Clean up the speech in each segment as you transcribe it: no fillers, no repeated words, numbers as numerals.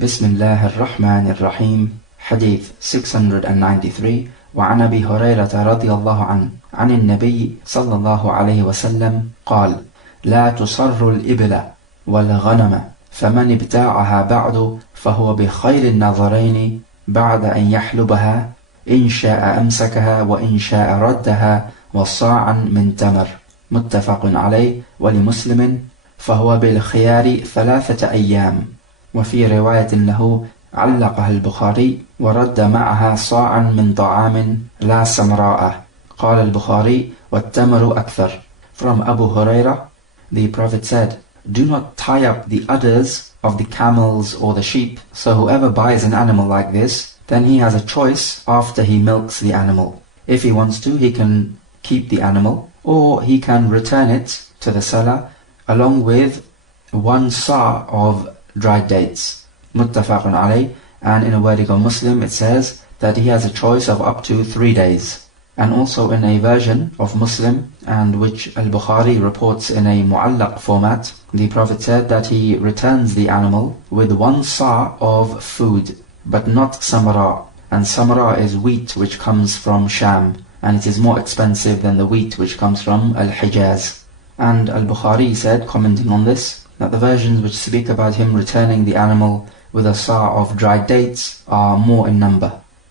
Bismillahir Rahmanir Rahim. Hadith 693. وعن أبي هريرة رضي الله عنه عن النبي صلى الله عليه وسلم قال: لا تصر الإبل والغنم فمن ابتاعها بعد فهو بخير النظرين بعد أن يحلبها إن شاء أمسكها وإن شاء ردها وصاعا من تمر. متفق عليه. ولمسلم: فهو بالخيار 3 أيام. وفي رواية له علقها البخاري: ورد معها صاعا من طعام لا سمراء. قال البخاري: والتمر أكثر. From Abu Hurairah, the Prophet said, do not tie up the udders of the camels or the sheep, so whoever buys an animal like this, then he has a choice after he milks the animal. If he wants to, he can keep the animal, or he can return it to the seller along with 1 sa' of dried dates. Muttafaqun alayh. And in a verdict of Muslim it says that he has a choice of up to 3 days. And also in a version of Muslim, and which al-Bukhari reports in a mu'allaq format, the Prophet said that he returns the animal with 1 sa' of food, but not samara. And samara is wheat which comes from Sham, and it is more expensive than the wheat which comes from Al-Hijaz. And al-Bukhari said, commenting on this, that the versions which speak about him returning the animal with a sa' of dried dates are more in number.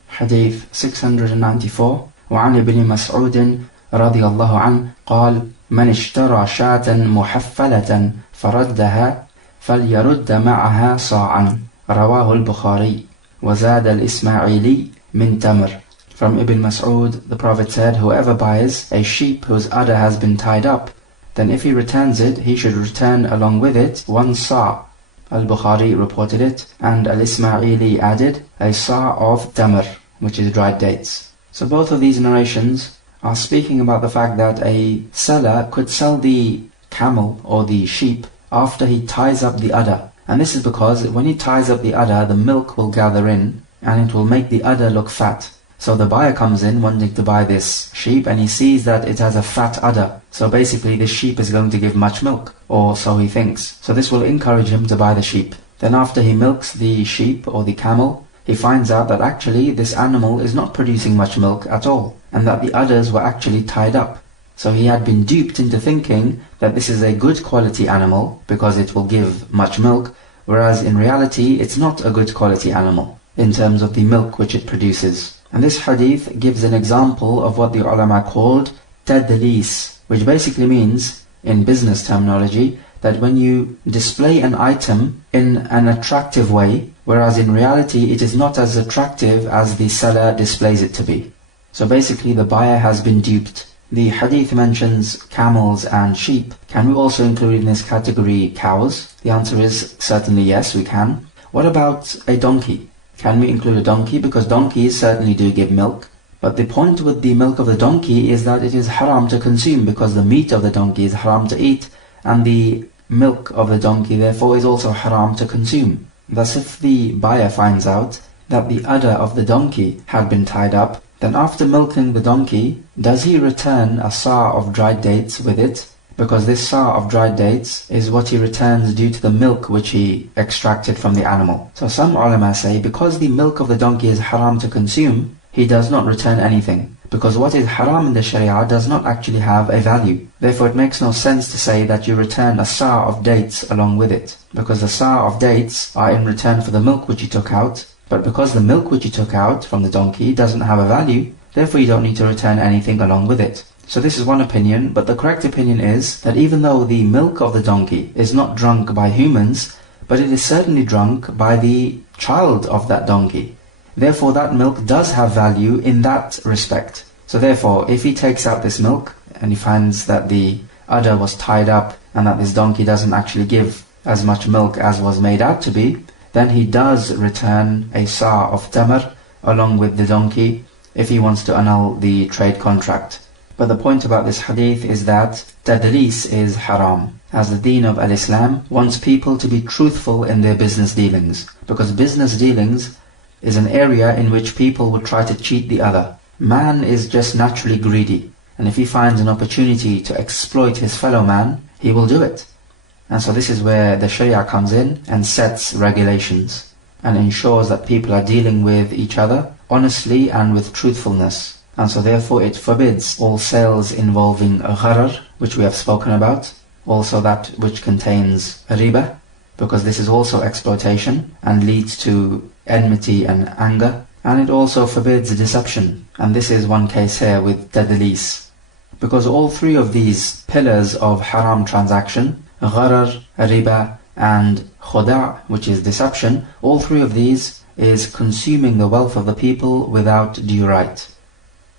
Hadith 694. وعن ابن مسعود رضي الله عنه قال: من اشترى شاة محفلة فردها فليرد معها صاعا. رواه البخاري. وزاد الإسماعيلي من تمر. From Ibn Mas'ud, the Prophet said, whoever buys a sheep whose udder has been tied up, then if he returns it, he should return along with it 1 sa'. Al-Bukhari reported it, and Al-Ismaili added a sa' of tamr, which is dried dates. So both of these narrations are speaking about the fact that a seller could sell the camel or the sheep after he ties up the udder. And this is because when he ties up the udder, the milk will gather in and it will make the udder look fat. So the buyer comes in wanting to buy this sheep and he sees that it has a fat udder. So basically this sheep is going to give much milk, or so he thinks. So this will encourage him to buy the sheep. Then after he milks the sheep or the camel, he finds out that actually this animal is not producing much milk at all, and that the udders were actually tied up. So he had been duped into thinking that this is a good quality animal because it will give much milk, whereas in reality it's not a good quality animal in terms of the milk which it produces. And this hadith gives an example of what the ulama called tadlis, which basically means, in business terminology, that when you display an item in an attractive way, whereas in reality it is not as attractive as the seller displays it to be. So basically the buyer has been duped. The hadith mentions camels and sheep. Can we also include in this category cows? The answer is certainly yes, we can. What about a donkey? Can we include a donkey? Because donkeys certainly do give milk. But the point with the milk of the donkey is that it is haram to consume, because the meat of the donkey is haram to eat, and the milk of the donkey therefore is also haram to consume. Thus if the buyer finds out that the udder of the donkey had been tied up, then after milking the donkey, does he return a sa' of dried dates with it? Because this sa' of dried dates is what he returns due to the milk which he extracted from the animal. So some ulama say because the milk of the donkey is haram to consume, he does not return anything, because what is haram in the Sharia does not actually have a value. Therefore it makes no sense to say that you return a sa' of dates along with it, because the sa' of dates are in return for the milk which you took out, but because the milk which you took out from the donkey doesn't have a value, therefore you don't need to return anything along with it. So this is one opinion, but the correct opinion is that even though the milk of the donkey is not drunk by humans, but it is certainly drunk by the child of that donkey. Therefore that milk does have value in that respect. So therefore, if he takes out this milk and he finds that the udder was tied up and that this donkey doesn't actually give as much milk as was made out to be, then he does return a sa' of tamr along with the donkey if he wants to annul the trade contract. But the point about this hadith is that tadlis is haram, as the deen of al-Islam wants people to be truthful in their business dealings, because business dealings is an area in which people will try to cheat the other. Man is just naturally greedy, and if he finds an opportunity to exploit his fellow man, he will do it. And so this is where the Sharia comes in and sets regulations. and ensures that people are dealing with each other honestly and with truthfulness. And so therefore it forbids all sales involving gharar, which we have spoken about, also that which contains riba, because this is also exploitation and leads to enmity and anger. And it also forbids deception, and this is one case here with tadlis. Because all three of these pillars of haram transaction, gharar, riba and khuda', which is deception, all three of these is consuming the wealth of the people without due right.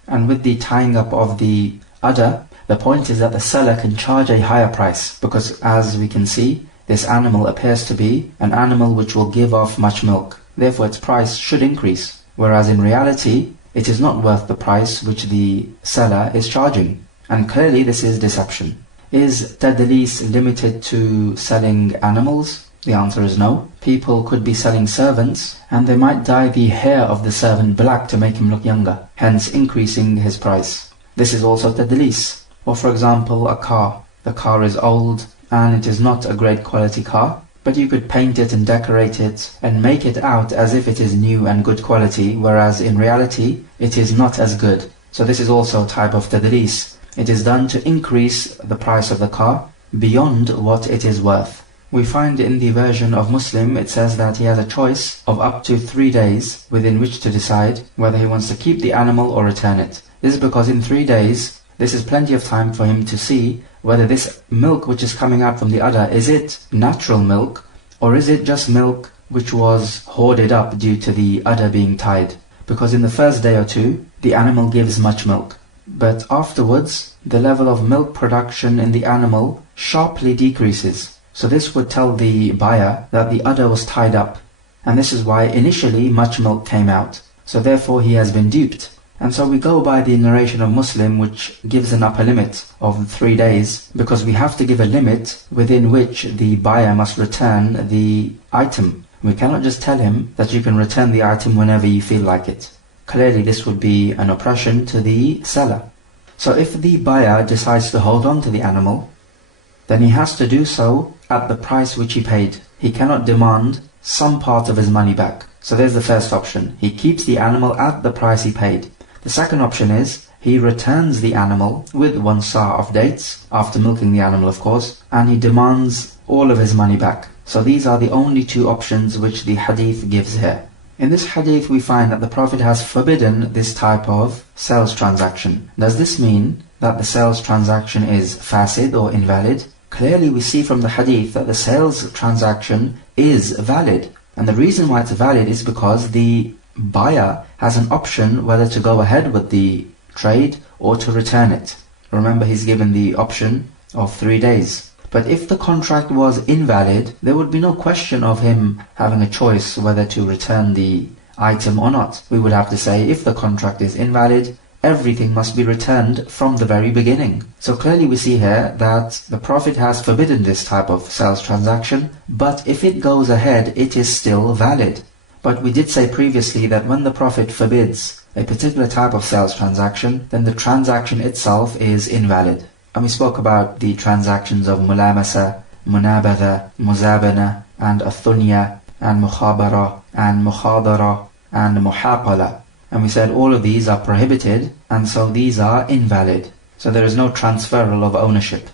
And with the tying up of the udder, the point is that the seller can charge a higher price, because as we can see, this animal appears to be an animal which will give off much milk. Therefore its price should increase, whereas in reality, it is not worth the price which the seller is charging. And clearly this is deception. Is tadlis limited to selling animals? The answer is no. People could be selling servants, and they might dye the hair of the servant black to make him look younger, hence increasing his price. This is also tadlis. Or for example, a car. The car is old, and it is not a great quality car, but you could paint it and decorate it and make it out as if it is new and good quality, whereas in reality, it is not as good. So this is also a type of tadlis. It is done to increase the price of the car beyond what it is worth. We find in the version of Muslim, it says that he has a choice of up to 3 days within which to decide whether he wants to keep the animal or return it. This is because in 3 days, this is plenty of time for him to see whether this milk which is coming out from the udder, is it natural milk or is it just milk which was hoarded up due to the udder being tied. Because in the first day or two, the animal gives much milk. But afterwards, the level of milk production in the animal sharply decreases. So this would tell the buyer that the udder was tied up. And this is why initially much milk came out. So therefore he has been duped. And so we go by the narration of Muslim, which gives an upper limit of 3 days, because we have to give a limit within which the buyer must return the item. We cannot just tell him that you can return the item whenever you feel like it. Clearly this would be an oppression to the seller. So if the buyer decides to hold on to the animal, then he has to do so at the price which he paid. He cannot demand some part of his money back. So there's the first option. He keeps the animal at the price he paid. The second option is he returns the animal with 1 sa' of dates, after milking the animal of course, and he demands all of his money back. So these are the only 2 options which the hadith gives here. In this hadith we find that the Prophet has forbidden this type of sales transaction. Does this mean that the sales transaction is fasid or invalid? Clearly we see from the hadith that the sales transaction is valid. And the reason why it's valid is because the buyer has an option whether to go ahead with the trade or to return it. Remember, he's given the option of 3 days. But if the contract was invalid, there would be no question of him having a choice whether to return the item or not. We would have to say, if the contract is invalid, everything must be returned from the very beginning. So clearly we see here that the Prophet has forbidden this type of sales transaction, but if it goes ahead, it is still valid. But we did say previously that when the Prophet forbids a particular type of sales transaction, then the transaction itself is invalid. And we spoke about the transactions of mulamasa, munabadha, muzabana, and athunya, and mukhabara, and mukhadara, and muhaqala. And we said all of these are prohibited, and so these are invalid. So there is no transferal of ownership.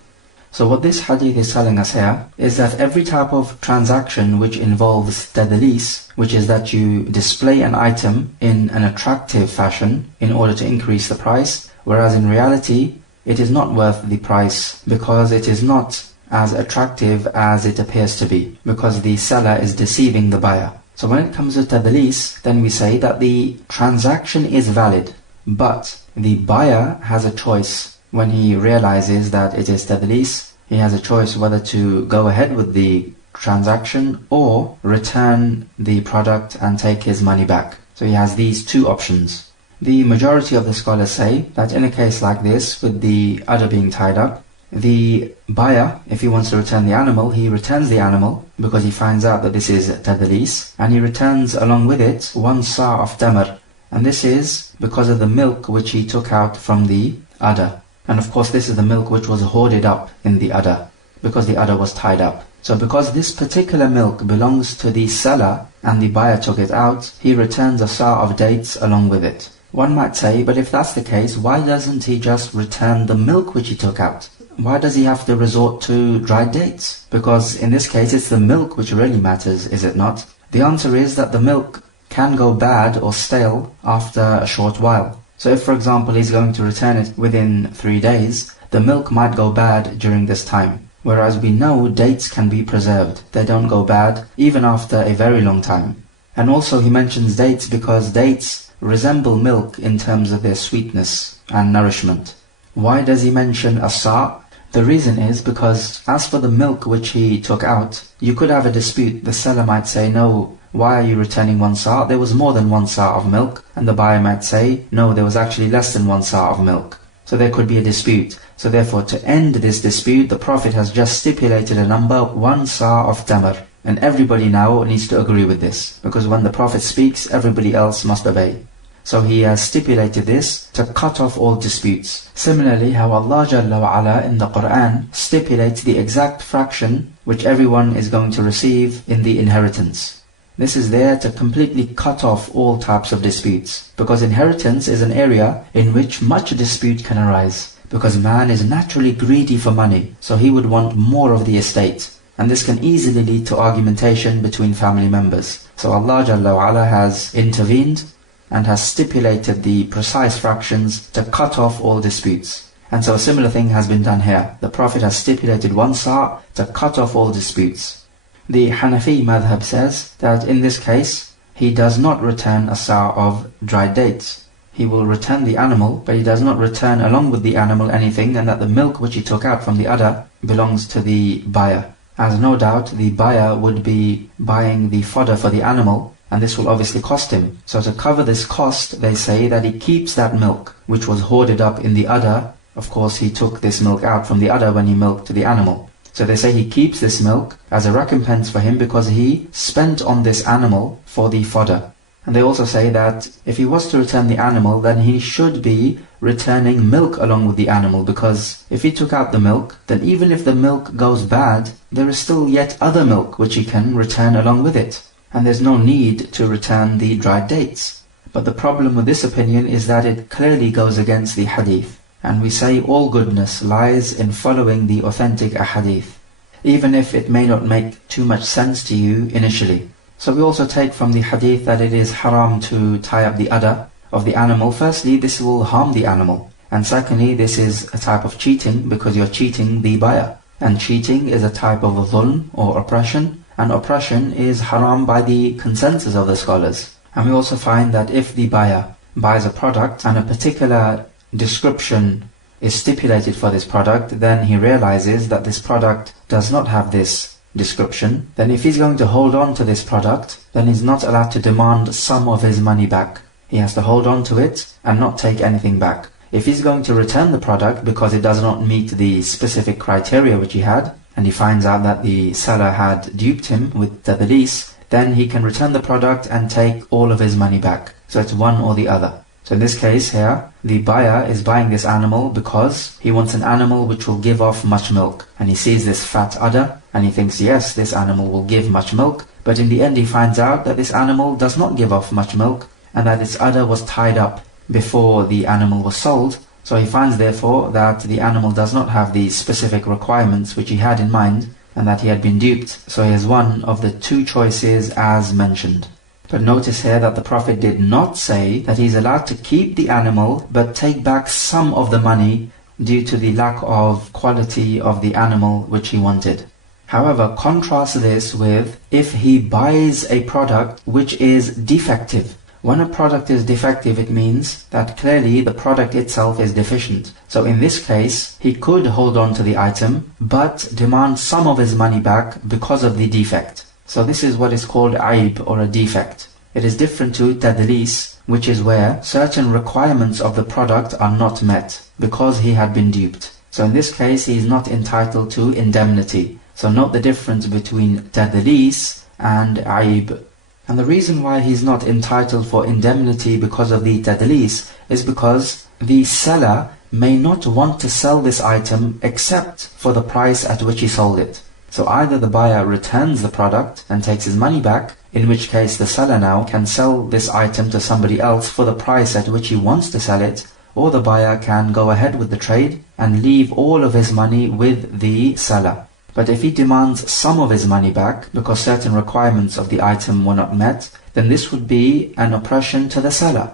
So what this hadith is telling us here is that every type of transaction which involves tadlis, which is that you display an item in an attractive fashion in order to increase the price, whereas in reality it is not worth the price because it is not as attractive as it appears to be, because the seller is deceiving the buyer. So when it comes to tadlis, then we say that the transaction is valid, but the buyer has a choice. When he realizes that it is tadlis, he has a choice whether to go ahead with the transaction or return the product and take his money back. So he has these 2 options. The majority of the scholars say that in a case like this, with the udder being tied up, the buyer, if he wants to return the animal, he returns the animal because he finds out that this is tadlis, and he returns along with it 1 sa' of tamar. And this is because of the milk which he took out from the udder. And of course this is the milk which was hoarded up in the udder, because the udder was tied up. So because this particular milk belongs to the seller, and the buyer took it out, he returns a sa' of dates along with it. One might say, but if that's the case, why doesn't he just return the milk which he took out? Why does he have to resort to dried dates? Because in this case it's the milk which really matters, is it not? The answer is that the milk can go bad or stale after a short while. So if, for example, he's going to return it within 3 days, the milk might go bad during this time. Whereas we know dates can be preserved. They don't go bad even after a very long time. And also he mentions dates because dates resemble milk in terms of their sweetness and nourishment. Why does he mention a sa'? The reason is because as for the milk which he took out, you could have a dispute. The seller might say, no, why are you returning 1 sa'? There was more than 1 sa' of milk. And the buyer might say, no, there was actually less than 1 sa' of milk. So there could be a dispute. So therefore, to end this dispute, the Prophet has just stipulated a number, 1 sa' of tamar. And everybody now needs to agree with this. Because when the Prophet speaks, everybody else must obey. So he has stipulated this to cut off all disputes. Similarly, how Allah Jalla wa Ala in the Quran stipulates the exact fraction which everyone is going to receive in the inheritance. This is there to completely cut off all types of disputes. Because inheritance is an area in which much dispute can arise. Because man is naturally greedy for money, so he would want more of the estate. And this can easily lead to argumentation between family members. So Allah Jalla wa Ala has intervened and has stipulated the precise fractions to cut off all disputes. And so a similar thing has been done here. The Prophet has stipulated 1 sa' to cut off all disputes. The Hanafi madhab says that in this case, he does not return a sa' of dried dates. He will return the animal, but he does not return along with the animal anything, and that the milk which he took out from the udder belongs to the buyer. As no doubt the buyer would be buying the fodder for the animal, and this will obviously cost him. So to cover this cost, they say that he keeps that milk, which was hoarded up in the udder. Of course, he took this milk out from the udder when he milked the animal. So they say he keeps this milk as a recompense for him because he spent on this animal for the fodder. And they also say that if he was to return the animal, then he should be returning milk along with the animal, because if he took out the milk, then even if the milk goes bad, there is still yet other milk which he can return along with it. And there's no need to return the dried dates. But the problem with this opinion is that it clearly goes against the hadith. And we say all goodness lies in following the authentic ahadith, even if it may not make too much sense to you initially. So we also take from the hadith that it is haram to tie up the udder of the animal. Firstly, this will harm the animal. And secondly, this is a type of cheating because you're cheating the buyer. And cheating is a type of dhulm or oppression. And oppression is haram by the consensus of the scholars. And we also find that if the buyer buys a product and a particular description is stipulated for this product, then he realizes that this product does not have this description, then if he's going to hold on to this product, then he's not allowed to demand some of his money back. He has to hold on to it and not take anything back. If he's going to return the product because it does not meet the specific criteria which he had, and he finds out that the seller had duped him with tadlis, then he can return the product and take all of his money back. So it's one or the other. So in this case here, the buyer is buying this animal because he wants an animal which will give off much milk. And he sees this fat udder and he thinks, yes, this animal will give much milk. But in the end he finds out that this animal does not give off much milk and that its udder was tied up before the animal was sold. So he finds therefore that the animal does not have the specific requirements which he had in mind and that he had been duped. So he has one of the two choices as mentioned. But notice here that the Prophet did not say that he's allowed to keep the animal but take back some of the money due to the lack of quality of the animal which he wanted. However, contrast this with if he buys a product which is defective. When a product is defective, it means that clearly the product itself is deficient. So in this case, he could hold on to the item, but demand some of his money back because of the defect. So this is what is called aib, or a defect. It is different to tadlis, which is where certain requirements of the product are not met because he had been duped. So in this case, he is not entitled to indemnity. So note the difference between tadlis and aib. And the reason why he's not entitled for indemnity because of the tadlis is because the seller may not want to sell this item except for the price at which he sold it. So either the buyer returns the product and takes his money back, in which case the seller now can sell this item to somebody else for the price at which he wants to sell it, or the buyer can go ahead with the trade and leave all of his money with the seller. But if he demands some of his money back because certain requirements of the item were not met, then this would be an oppression to the seller,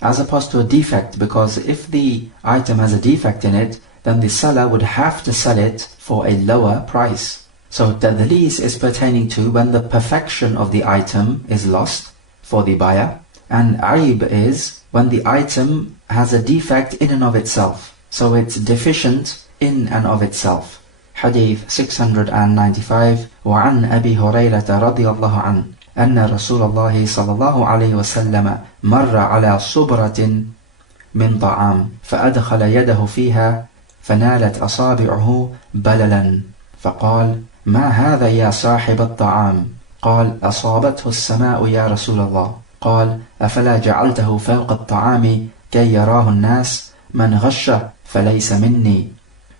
as opposed to a defect, because if the item has a defect in it, then the seller would have to sell it for a lower price. So tadlis is pertaining to when the perfection of the item is lost for the buyer, and aib is when the item has a defect in and of itself, so it's deficient in and of itself. Hadith 695. وعن أبي هريرة رضي الله عنه أن رسول الله صلى الله عليه وسلم مر على صبرة من طعام فأدخل يده فيها فنالت أصابعه بللا فقال: ما هذا يا صاحب الطعام؟ قال: أصابته السماء يا رسول الله. قال: أفلا جعلته فوق الطعام كي يراه الناس؟ من غش فليس مني.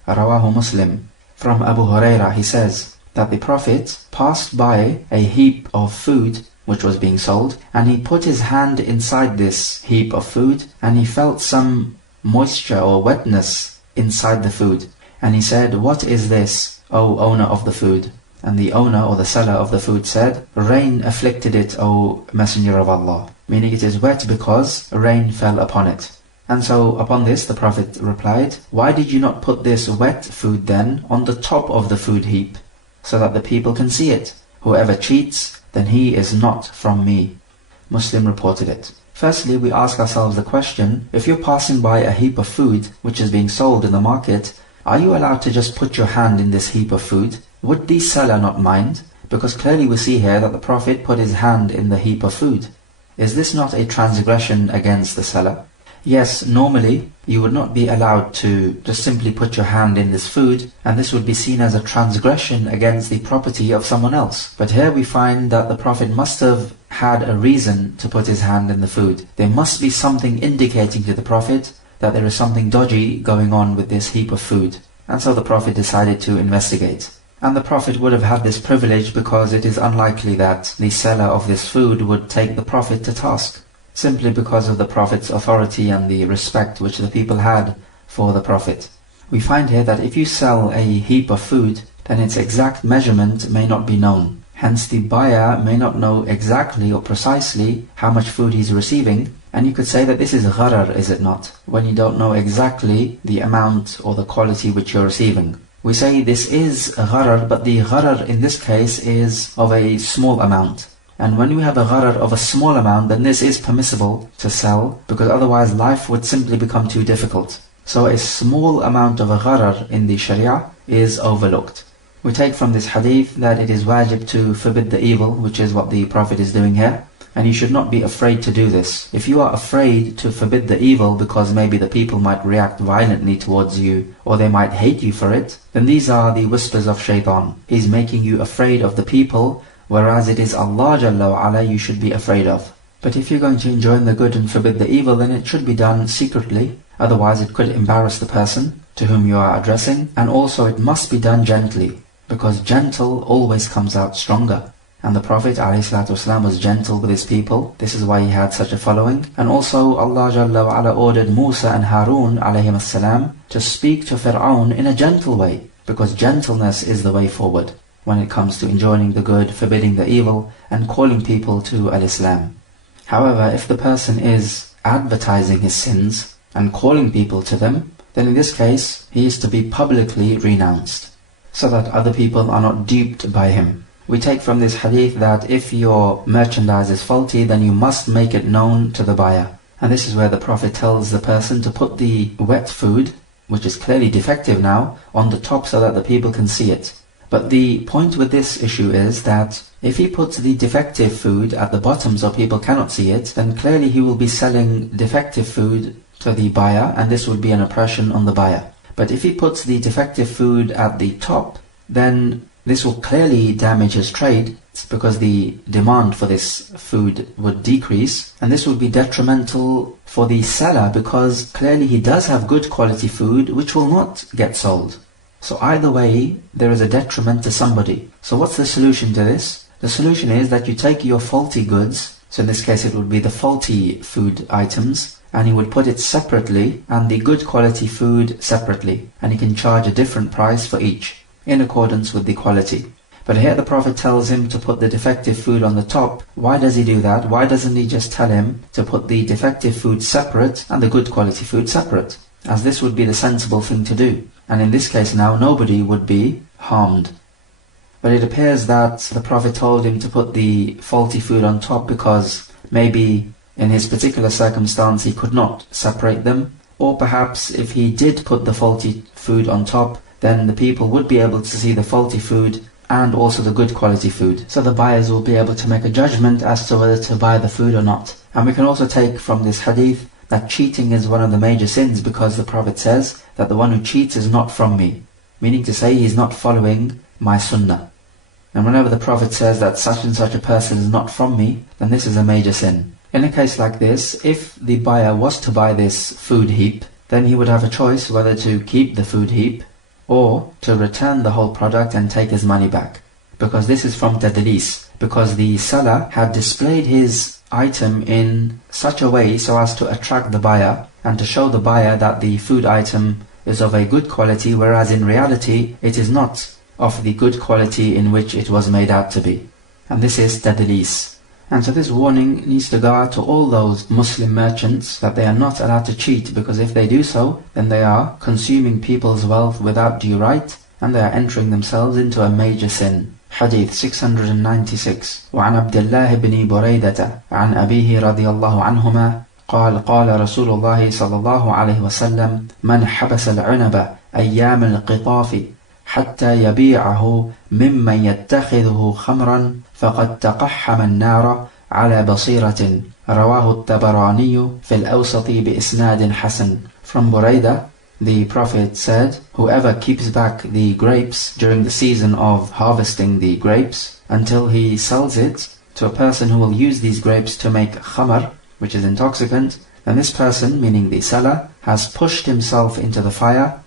رواه Muslim. From Abu Huraira, he says that the Prophet passed by a heap of food which was being sold, and he put his hand inside this heap of food, and he felt some moisture or wetness inside the food. And he said, "What is this, O owner of the food?" And the owner or the seller of the food said, "Rain afflicted it, O Messenger of Allah," meaning it is wet because rain fell upon it. And so upon this the Prophet replied, "Why did you not put this wet food then on the top of the food heap, so that the people can see it? Whoever cheats, then he is not from me." Muslim reported it. Firstly, we ask ourselves the question, if you're passing by a heap of food which is being sold in the market, are you allowed to just put your hand in this heap of food? Would the seller not mind? Because clearly we see here that the Prophet put his hand in the heap of food. Is this not a transgression against the seller? Yes, normally you would not be allowed to just simply put your hand in this food, and this would be seen as a transgression against the property of someone else. But here we find that the Prophet must have had a reason to put his hand in the food. There must be something indicating to the Prophet that there is something dodgy going on with this heap of food. And so the Prophet decided to investigate. And the Prophet would have had this privilege because it is unlikely that the seller of this food would take the Prophet to task, simply because of the Prophet's authority and the respect which the people had for the Prophet. We find here that if you sell a heap of food, then its exact measurement may not be known. Hence the buyer may not know exactly or precisely how much food he's receiving, and you could say that this is gharar, is it not? When you don't know exactly the amount or the quality which you're receiving. We say this is gharar, but the gharar in this case is of a small amount. And when we have a gharar of a small amount, then this is permissible to sell, because otherwise life would simply become too difficult. So a small amount of a gharar in the Sharia is overlooked. We take from this hadith that it is wajib to forbid the evil, which is what the Prophet is doing here. And you should not be afraid to do this. If you are afraid to forbid the evil because maybe the people might react violently towards you, or they might hate you for it, then these are the whispers of shaitan. He's making you afraid of the people, whereas it is Allah Jalla wa Ala you should be afraid of. But if you're going to enjoin the good and forbid the evil, then it should be done secretly, otherwise it could embarrass the person to whom you are addressing, and also it must be done gently, because gentle always comes out stronger. And the Prophet ﷺ was gentle with his people. This is why he had such a following. And also Allah Jalla wa Ala ordered Musa and Harun ﷺ to speak to Fir'aun in a gentle way, because gentleness is the way forward when it comes to enjoining the good, forbidding the evil, and calling people to al-Islam. However, if the person is advertising his sins and calling people to them, then in this case he is to be publicly renounced, so that other people are not duped by him. We take from this hadith that if your merchandise is faulty, then you must make it known to the buyer. And this is where the Prophet tells the person to put the wet food, which is clearly defective now, on the top so that the people can see it. But the point with this issue is that if he puts the defective food at the bottom so people cannot see it, then clearly he will be selling defective food to the buyer, and this would be an oppression on the buyer. But if he puts the defective food at the top, then this will clearly damage his trade, because the demand for this food would decrease, and this would be detrimental for the seller, because clearly he does have good quality food which will not get sold. So either way, there is a detriment to somebody. So what's the solution to this? The solution is that you take your faulty goods, so in this case it would be the faulty food items, and you would put it separately and the good quality food separately, and you can charge a different price for each, in accordance with the quality. But here the Prophet tells him to put the defective food on the top. Why does he do that? Why doesn't he just tell him to put the defective food separate and the good quality food separate? As this would be the sensible thing to do. And in this case now, nobody would be harmed. But it appears that the Prophet told him to put the faulty food on top because maybe in his particular circumstance he could not separate them. Or perhaps if he did put the faulty food on top, then the people would be able to see the faulty food and also the good quality food. So the buyers will be able to make a judgment as to whether to buy the food or not. And we can also take from this hadith that cheating is one of the major sins, because the Prophet says that the one who cheats is not from me. Meaning to say, he's not following my sunnah. And whenever the Prophet says that such and such a person is not from me, then this is a major sin. In a case like this, if the buyer was to buy this food heap, then he would have a choice whether to keep the food heap or to return the whole product and take his money back. Because this is from tadlis. Because the seller had displayed his item in such a way so as to attract the buyer and to show the buyer that the food item is of a good quality, whereas in reality it is not of the good quality in which it was made out to be. And this is tadlis. And so this warning needs to go out to all those Muslim merchants that they are not allowed to cheat, because if they do so, then they are consuming people's wealth without due right, and they are entering themselves into a major sin. Hadith 696. وعن عبد الله بن بريدة عن أبيه رضي الله عنهما قال قال رسول الله صلى الله عليه وسلم من حبس العنب أيام القطاف حتى يبيعه ممن يتخذه خمرا فقد تقحم النار على بصيرة. رواه الطبراني في الأوسط بإسناد حسن. From Buraidah, the Prophet said, whoever keeps back the grapes during the season of harvesting the grapes until he sells it to a person who will use these grapes to make khamr, which is intoxicant, then this person, meaning the seller, has pushed himself into the fire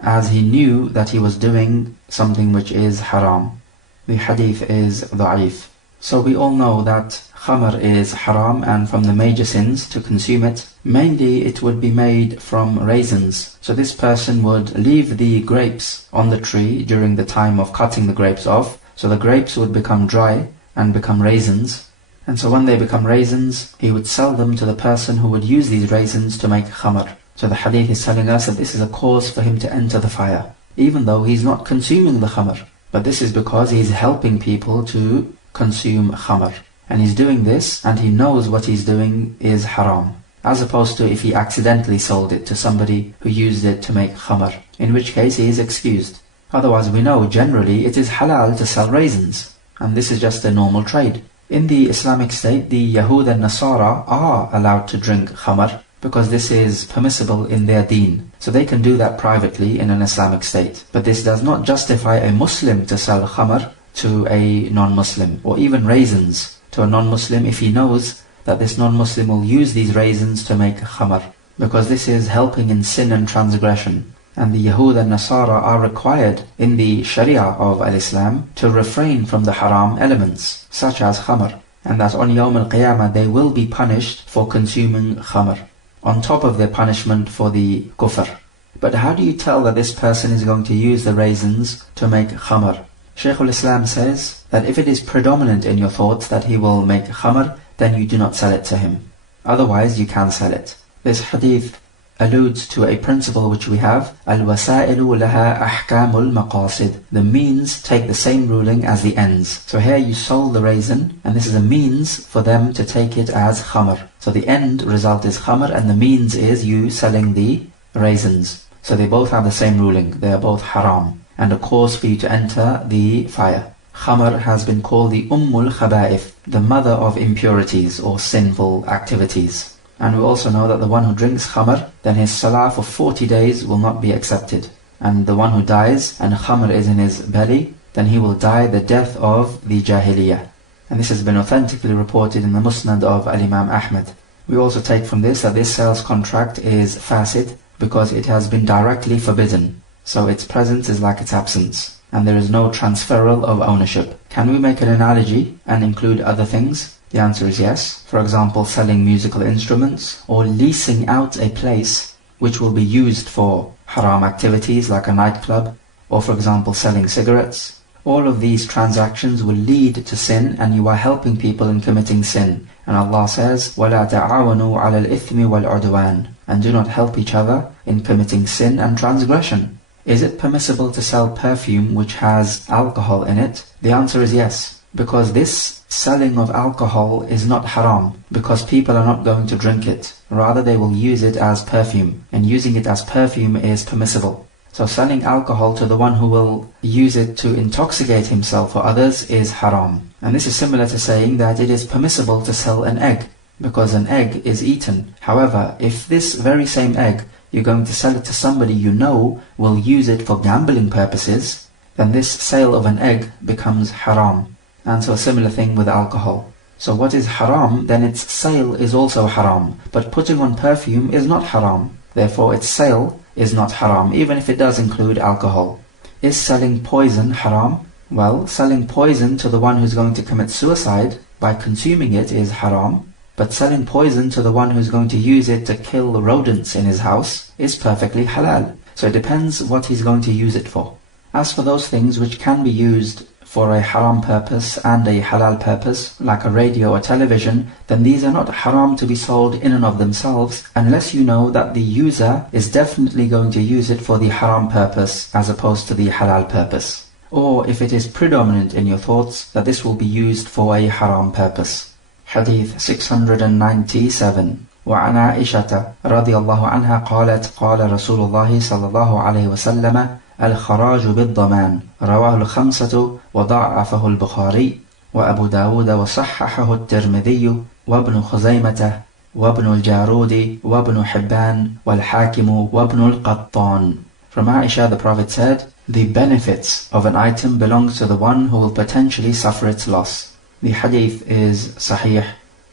as he knew that he was doing something which is haram. The hadith is da'if. So we all know that khamr is haram, and from the major sins to consume it. Mainly it would be made from raisins. So this person would leave the grapes on the tree during the time of cutting the grapes off. So the grapes would become dry and become raisins. And so when they become raisins, he would sell them to the person who would use these raisins to make khamr. So the hadith is telling us that this is a cause for him to enter the fire, even though he's not consuming the khamr. But this is because he's helping people to consume khamr. And he's doing this, and he knows what he's doing is haram. As opposed to if he accidentally sold it to somebody who used it to make khamr, in which case he is excused. Otherwise we know generally it is halal to sell raisins, and this is just a normal trade. In the Islamic State, the Yahud and Nasara are allowed to drink khamr, because this is permissible in their deen. So they can do that privately in an Islamic state. But this does not justify a Muslim to sell khamr to a non-Muslim, or even raisins to a non-Muslim if he knows that this non-Muslim will use these raisins to make khamr, because this is helping in sin and transgression. And the Yahud and Nasara are required in the Sharia of Al-Islam to refrain from the haram elements, such as khamr, and that on Yawm al-Qiyamah they will be punished for consuming khamr, on top of their punishment for the kufr. But how do you tell that this person is going to use the raisins to make khamr? Shaykh al-Islam says that if it is predominant in your thoughts that he will make khamr, then you do not sell it to him. Otherwise you can sell it. This hadith alludes to a principle which we have, al-wasailu laha ahkamul maqasid. The means take the same ruling as the ends. So here you sold the raisin, and this is a means for them to take it as khamr. So the end result is khamr, and the means is you selling the raisins. So they both have the same ruling. They are both haram, and a cause for you to enter the fire. Khamr has been called the ummul khaba'ith, the mother of impurities or sinful activities. And we also know that the one who drinks khamr, then his salah for 40 days will not be accepted. And the one who dies and khamr is in his belly, then he will die the death of the jahiliyyah. And this has been authentically reported in the Musnad of Al-Imam Ahmad. We also take from this that this sales contract is fasid, because it has been directly forbidden. So its presence is like its absence. and there is no transferal of ownership. Can we make an analogy and include other things? The answer is yes. For example, selling musical instruments or leasing out a place which will be used for haram activities like a nightclub, or for example selling cigarettes. All of these transactions will lead to sin, and you are helping people in committing sin. And Allah says, وَلَا تَعَاوَنُوا عَلَى الْإِثْمِ وَالْعُدْوَانِ, and do not help each other in committing sin and transgression. Is it permissible to sell perfume which has alcohol in it? The answer is yes, because this selling of alcohol is not haram, because people are not going to drink it. Rather, they will use it as perfume, and using it as perfume is permissible. So selling alcohol to the one who will use it to intoxicate himself or others is haram. And this is similar to saying that it is permissible to sell an egg, because an egg is eaten. However, if this very same egg, you're going to sell it to somebody you know will use it for gambling purposes, then this sale of an egg becomes haram. And so a similar thing with alcohol. So what is haram, then its sale is also haram. But putting on perfume is not haram. Therefore its sale is not haram, even if it does include alcohol. Is selling poison haram? Well, selling poison to the one who's going to commit suicide by consuming it is haram. But selling poison to the one who's going to use it to kill rodents in his house is perfectly halal. So it depends what he's going to use it for. As for those things which can be used for a haram purpose and a halal purpose, like a radio or television, then these are not haram to be sold in and of themselves, unless you know that the user is definitely going to use it for the haram purpose as opposed to the halal purpose. Or if it is predominant in your thoughts that this will be used for a haram purpose. Hadith 697. وعن عائشة رضي الله عنها قالت قال رسول الله صلى الله عليه وسلم الخراج بالضمان رواه الخمسة وضعفه البخاري وأبو داود وصححه الترمذي وابن خزيمة وابن الجارود وابن حبان والحاكم وابن القطان. From Aisha, the Prophet said, the benefits of an item belongs to the one who will potentially suffer its loss. The hadith is sahih,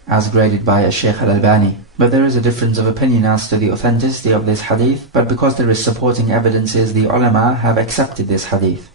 as graded by Shaykh al-Albani. But there is a difference of opinion as to the authenticity of this hadith, but because there is supporting evidences, the ulama have accepted this hadith.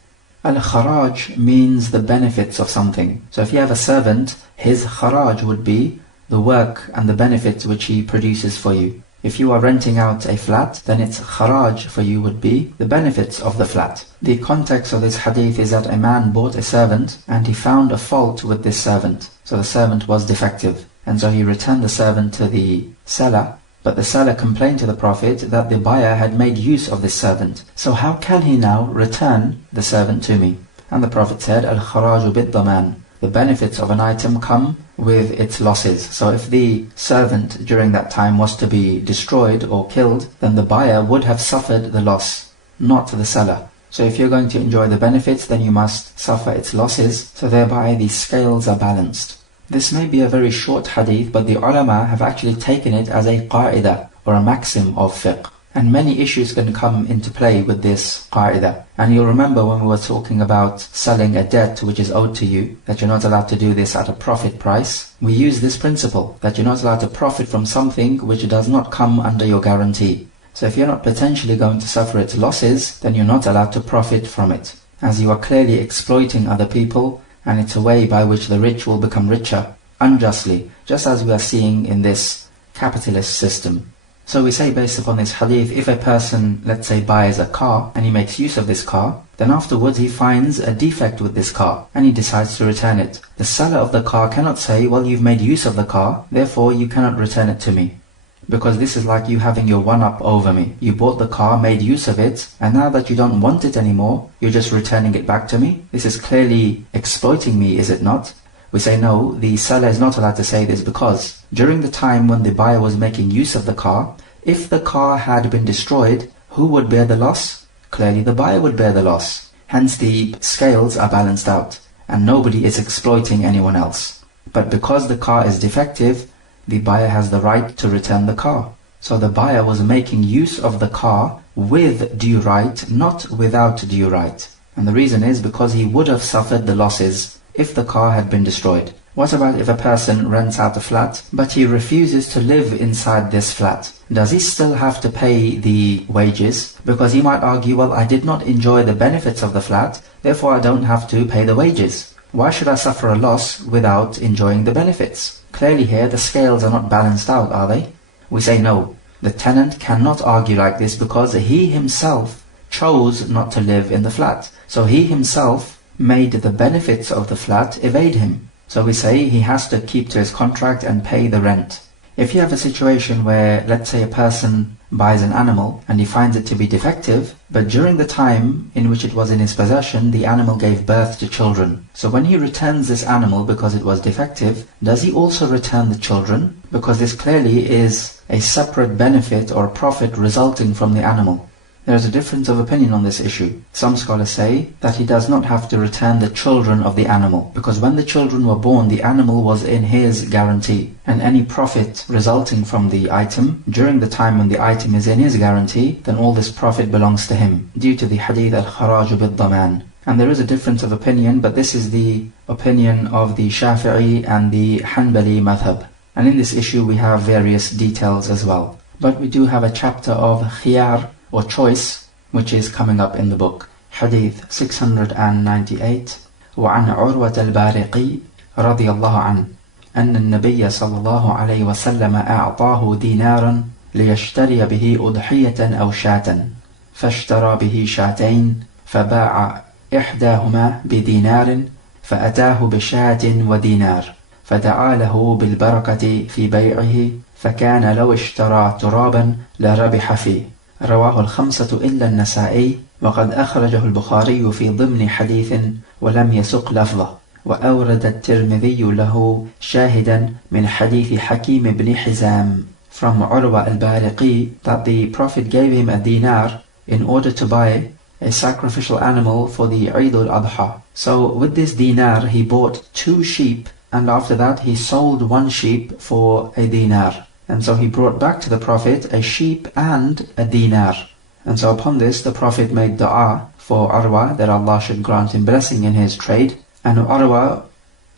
Al-kharaj means the benefits of something. So if you have a servant, his kharaj would be the work and the benefits which he produces for you. If you are renting out a flat, then its kharaj for you would be the benefits of the flat. The context of this hadith is that a man bought a servant and he found a fault with this servant. So the servant was defective. And so he returned the servant to the seller, but the seller complained to the Prophet that the buyer had made use of this servant. So how can he now return the servant to me? And the Prophet said, Al-kharaju bid-daman. The benefits of an item come with its losses. So if the servant during that time was to be destroyed or killed, then the buyer would have suffered the loss, not the seller. So if you're going to enjoy the benefits, then you must suffer its losses, so thereby the scales are balanced. This may be a very short hadith, but the ulama have actually taken it as a qa'idah, or a maxim of fiqh. And many issues can come into play with this qa'idah. And you'll remember when we were talking about selling a debt which is owed to you, that you're not allowed to do this at a profit price. We use this principle, that you're not allowed to profit from something which does not come under your guarantee. So if you're not potentially going to suffer its losses, then you're not allowed to profit from it, as you are clearly exploiting other people, and it's a way by which the rich will become richer, unjustly, just as we are seeing in this capitalist system. So we say, based upon this hadith, if a person, let's say, buys a car and he makes use of this car, then afterwards he finds a defect with this car and he decides to return it. The seller of the car cannot say, well, you've made use of the car, therefore you cannot return it to me. Because this is like you having your one-up over me. You bought the car, made use of it, and now that you don't want it anymore, you're just returning it back to me? This is clearly exploiting me, is it not? We say no, the seller is not allowed to say this, because during the time when the buyer was making use of the car, if the car had been destroyed, who would bear the loss? Clearly the buyer would bear the loss. Hence the scales are balanced out, and nobody is exploiting anyone else. But because the car is defective, the buyer has the right to return the car. So the buyer was making use of the car with due right, not without due right. And the reason is because he would have suffered the losses if the car had been destroyed. What about if a person rents out a flat, but he refuses to live inside this flat? Does he still have to pay the wages? Because he might argue, well, I did not enjoy the benefits of the flat, therefore I don't have to pay the wages. Why should I suffer a loss without enjoying the benefits? Clearly here, the scales are not balanced out, are they? We say no. The tenant cannot argue like this because he himself chose not to live in the flat. So he himself made the benefits of the flat evade him. So we say he has to keep to his contract and pay the rent. If you have a situation where, let's say, a person buys an animal and he finds it to be defective, but during the time in which it was in his possession, the animal gave birth to children. So when he returns this animal because it was defective, does he also return the children? Because this clearly is a separate benefit or profit resulting from the animal. There is a difference of opinion on this issue. Some scholars say that he does not have to return the children of the animal, because when the children were born, the animal was in his guarantee, and any profit resulting from the item during the time when the item is in his guarantee, then all this profit belongs to him, due to the hadith al-kharaju bil-daman. And there is a difference of opinion, but this is the opinion of the Shafi'i and the Hanbali madhab. And in this issue we have various details as well. But we do have a chapter of khiyar, or choice, which is coming up in the book. Hadith 698. وعن عروة البارقي رضي الله عنه أن النبي صلى الله عليه وسلم أعطاه دينارا ليشتري به أضحية أو شاة، فاشترى به شاتين، فباع إحداهما بدينار، فأتاه بشاة ودينار، فدعا له بالبركة في بيعه، فكان لو اشترى ترابا لربح فيه. رواه الخمسة إلا النسائي، وقد أخرجه البخاري في ضمن حديث ولم يسق لفظه، وأورد الترمذي له شاهدا من حديث حكيم بن حزام. From Urwa al-Bariqi, that the Prophet gave him a dinar in order to buy a sacrificial animal for the Eid al-Adha. So with this dinar he bought 2 sheep, and after that he sold 1 sheep for a dinar. And so he brought back to the Prophet a sheep and a dinar. And so upon this the Prophet made dua for Urwa that Allah should grant him blessing in his trade. And Urwa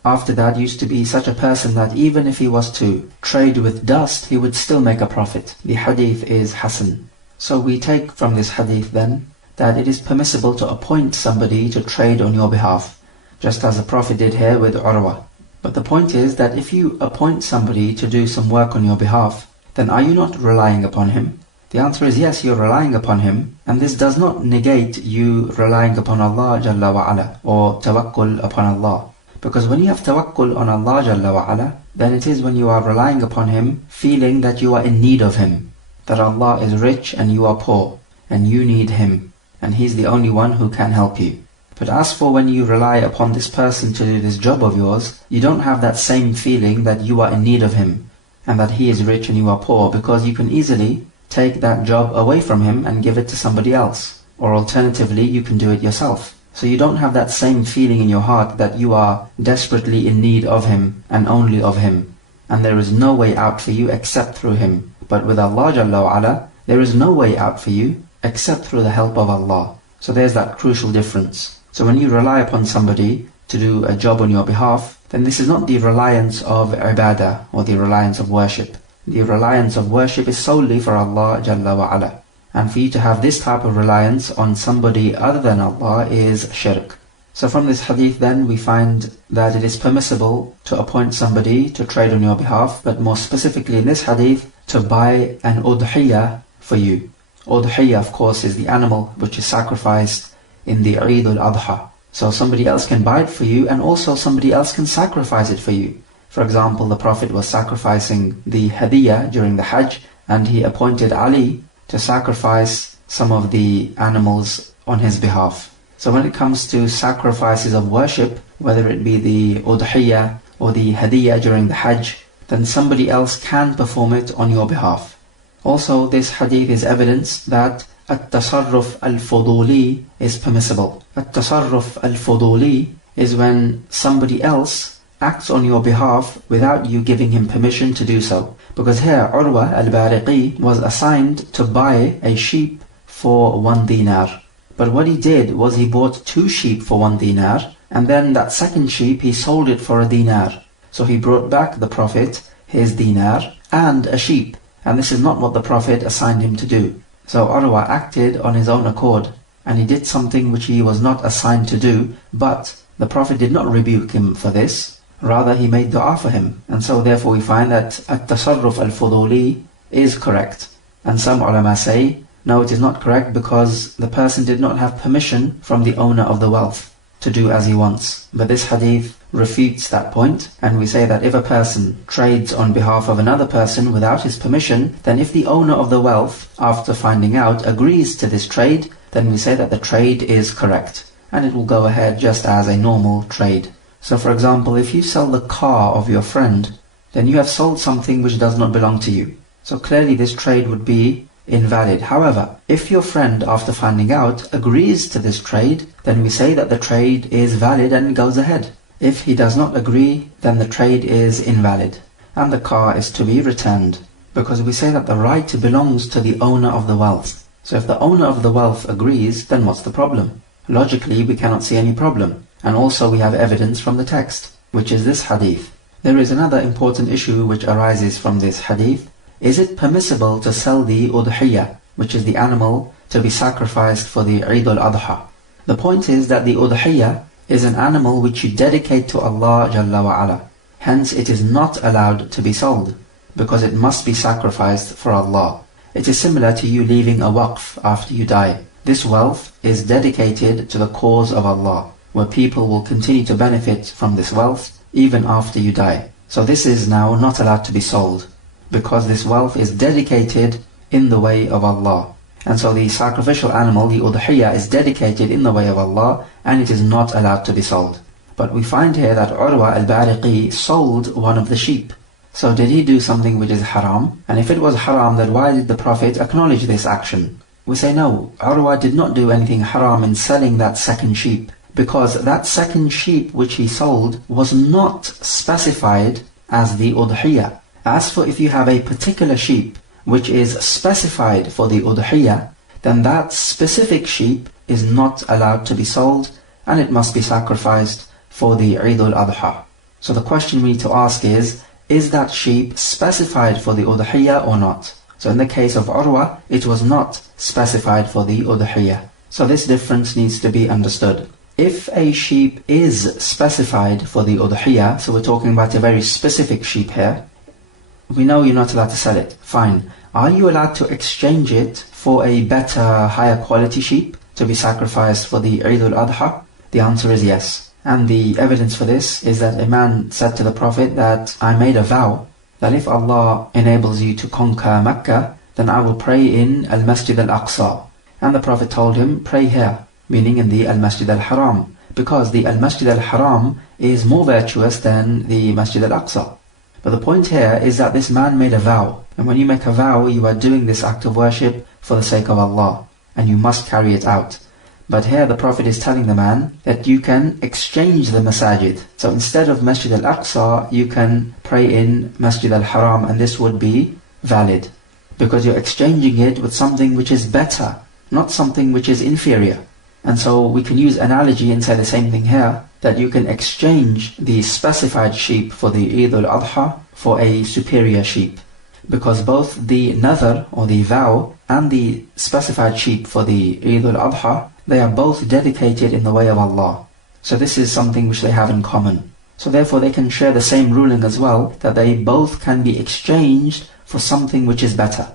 after that used to be such a person that even if he was to trade with dust, he would still make a profit. The hadith is Hasan. So we take from this hadith then that it is permissible to appoint somebody to trade on your behalf, just as the Prophet did here with Urwa. But the point is that if you appoint somebody to do some work on your behalf, then are you not relying upon him? The answer is yes, you're relying upon him, and this does not negate you relying upon Allah Jalla wa Ala, or tawakkul upon Allah. Because when you have tawakkul on Allah Jalla wa Ala, then it is when you are relying upon Him, feeling that you are in need of Him, that Allah is rich and you are poor, and you need Him, and He's the only one who can help you. But as for when you rely upon this person to do this job of yours, you don't have that same feeling that you are in need of him and that he is rich and you are poor, because you can easily take that job away from him and give it to somebody else. Or alternatively, you can do it yourself. So you don't have that same feeling in your heart that you are desperately in need of him and only of him, and there is no way out for you except through him. But with Allah Jalla wa Ala, there is no way out for you except through the help of Allah. So there's that crucial difference. So when you rely upon somebody to do a job on your behalf, then this is not the reliance of ibadah or the reliance of worship. The reliance of worship is solely for Allah Jalla wa Ala. And for you to have this type of reliance on somebody other than Allah is shirk. So from this hadith then we find that it is permissible to appoint somebody to trade on your behalf, but more specifically in this hadith, to buy an udhiyah for you. Udhiyah, of course, is the animal which is sacrificed in the Eid al-Adha. So somebody else can buy it for you, and also somebody else can sacrifice it for you. For example, the Prophet was sacrificing the hadiyah during the Hajj, and he appointed Ali to sacrifice some of the animals on his behalf. So when it comes to sacrifices of worship, whether it be the udhiyah or the hadiyah during the Hajj, then somebody else can perform it on your behalf. Also, this hadith is evidence that at-tasarruf al-fuduli is permissible. At-tasarruf al-fuduli is when somebody else acts on your behalf without you giving him permission to do so. Because here Urwa al-Bariqi was assigned to buy a sheep for 1 dinar. But what he did was he bought 2 sheep for 1 dinar, and then that second sheep he sold it for a dinar. So he brought back the Prophet his dinar and a sheep, and this is not what the Prophet assigned him to do. So Urwa acted on his own accord, and he did something which he was not assigned to do, but the Prophet did not rebuke him for this, rather he made dua for him. And so therefore we find that at-tasarruf al-fuduli is correct. And some ulama say, no, it is not correct because the person did not have permission from the owner of the wealth to do as he wants. But this hadith refutes that point, and we say that if a person trades on behalf of another person without his permission, then if the owner of the wealth, after finding out, agrees to this trade, then we say that the trade is correct, and it will go ahead just as a normal trade. So for example, if you sell the car of your friend, then you have sold something which does not belong to you. So clearly this trade would be invalid. However, if your friend, after finding out, agrees to this trade, then we say that the trade is valid and goes ahead. If he does not agree, then the trade is invalid, and the car is to be returned, because we say that the right belongs to the owner of the wealth. So if the owner of the wealth agrees, then what's the problem? Logically, we cannot see any problem. And also we have evidence from the text, which is this hadith. There is another important issue which arises from this hadith. Is it permissible to sell the udhiyah, which is the animal to be sacrificed for the Eid al-Adha? The point is that the udhiyah is an animal which you dedicate to Allah Jalla wa Ala. Hence it is not allowed to be sold, because it must be sacrificed for Allah. It is similar to you leaving a waqf after you die. This wealth is dedicated to the cause of Allah, where people will continue to benefit from this wealth even after you die. So this is now not allowed to be sold, because this wealth is dedicated in the way of Allah. And so the sacrificial animal, the udhiyah, is dedicated in the way of Allah, and it is not allowed to be sold. But we find here that Urwa al-Bariqi sold one of the sheep. So did he do something which is haram? And if it was haram, then why did the Prophet acknowledge this action? We say no, Urwa did not do anything haram in selling that second sheep, because that second sheep which he sold was not specified as the udhiyah. As for if you have a particular sheep which is specified for the udhiyah, then that specific sheep is not allowed to be sold, and it must be sacrificed for the Eid al-Adha. So the question we need to ask is that sheep specified for the udhiyah or not? So in the case of Urwa, it was not specified for the udhiyah. So this difference needs to be understood. If a sheep is specified for the udhiyah, so we're talking about a very specific sheep here, we know you're not allowed to sell it. Fine. Are you allowed to exchange it for a better, higher quality sheep to be sacrificed for the Eid al-Adha? The answer is yes. And the evidence for this is that a man said to the Prophet that I made a vow that if Allah enables you to conquer Mecca, then I will pray in Al-Masjid al-Aqsa. And the Prophet told him, pray here, meaning in the Al-Masjid al-Haram, because the Al-Masjid al-Haram is more virtuous than the Masjid al-Aqsa. But the point here is that this man made a vow, and when you make a vow, you are doing this act of worship for the sake of Allah, and you must carry it out. But here the Prophet is telling the man that you can exchange the masajid. So instead of Masjid al-Aqsa, you can pray in Masjid al-Haram, and this would be valid, because you're exchanging it with something which is better, not something which is inferior. And so we can use analogy and say the same thing here, that you can exchange the specified sheep for the Eid al-Adha for a superior sheep, because both the nadhr or the vow and the specified sheep for the Eid al-Adha, they are both dedicated in the way of Allah. So this is something which they have in common. So therefore they can share the same ruling as well, that they both can be exchanged for something which is better.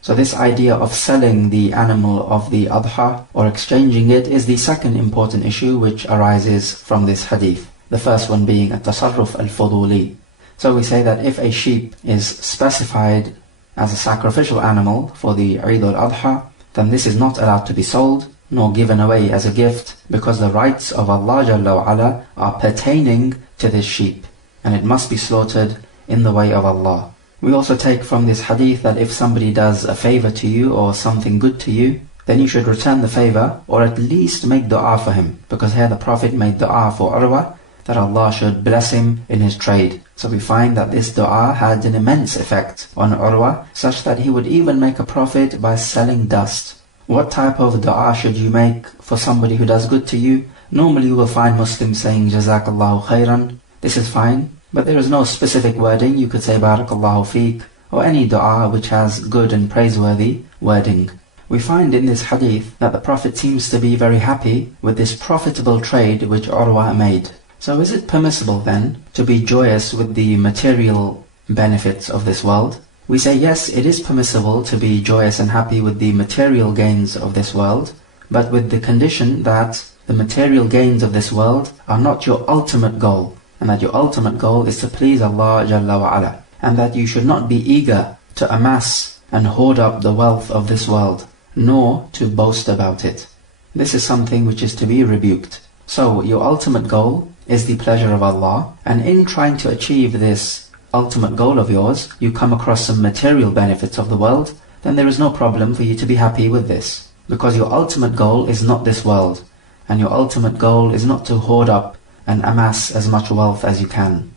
So this idea of selling the animal of the Adha or exchanging it is the second important issue which arises from this hadith. The first one being at-tasarruf al-fuduli. So we say that if a sheep is specified as a sacrificial animal for the Eid al-Adha, then this is not allowed to be sold nor given away as a gift, because the rights of Allah Jalla wa Ala are pertaining to this sheep, and it must be slaughtered in the way of Allah. We also take from this hadith that if somebody does a favor to you or something good to you, then you should return the favor, or at least make dua for him, because here the Prophet made dua for Urwa that Allah should bless him in his trade. So we find that this dua had an immense effect on Urwa, such that he would even make a profit by selling dust. What type of dua should you make for somebody who does good to you? Normally you will find Muslims saying Jazakallahu khairan. This is fine, But there is no specific wording. You could say Barakallahu Feek, or any dua which has good and praiseworthy wording. We find in this hadith that the Prophet seems to be very happy with this profitable trade which Urwa made. So is it permissible then to be joyous with the material benefits of this world? We say yes, it is permissible to be joyous and happy with the material gains of this world, but with the condition that the material gains of this world are not your ultimate goal, and that your ultimate goal is to please Allah Jalla wa Ala, and that you should not be eager to amass and hoard up the wealth of this world, nor to boast about it. This is something which is to be rebuked. So your ultimate goal is the pleasure of Allah, and in trying to achieve this ultimate goal of yours, you come across some material benefits of the world, then there is no problem for you to be happy with this. Because your ultimate goal is not this world, and your ultimate goal is not to hoard up and amass as much wealth as you can.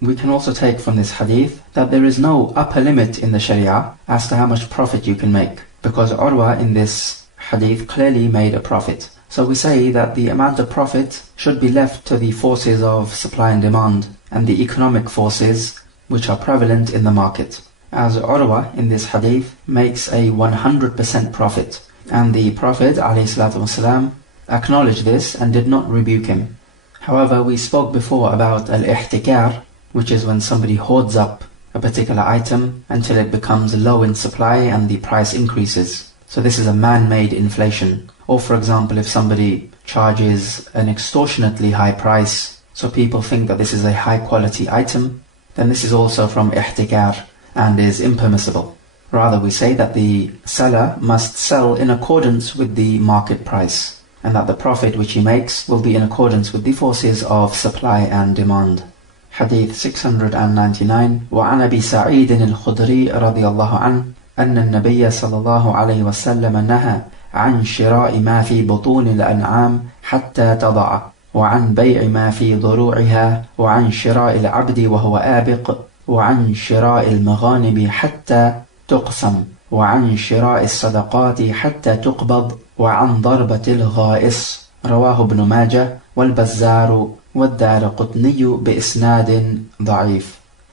We can also take from this hadith that there is no upper limit in the Sharia as to how much profit you can make, because Urwa in this hadith clearly made a profit. So we say that the amount of profit should be left to the forces of supply and demand and the economic forces which are prevalent in the market. As Urwa in this hadith makes a 100% profit, and the Prophet ﷺ acknowledged this and did not rebuke him. However, we spoke before about al-ihtikar, which is when somebody hoards up a particular item until it becomes low in supply and the price increases. So this is a man-made inflation. Or for example, if somebody charges an extortionately high price, so people think that this is a high quality item, then this is also from ihtikar and is impermissible. Rather, we say that the seller must sell in accordance with the market price, and that the profit which he makes will be in accordance with the forces of supply and demand. Hadith 699. وعن أبي سعيد الخدري رضي الله عنه أن النبي صلى الله عليه وسلم نهى عن شراء ما في بطون الأنعام حتى تضع، وعن بيع ما في ضروعها، وعن شراء العبد وهو آبق، وعن شراء المغانم حتى تقسم، وعن شراء الصدقات حتى تقبض، وعن ضربة الغائص. رواه ابن ماجه والبزار والدارقطني بإسناد ضعيف.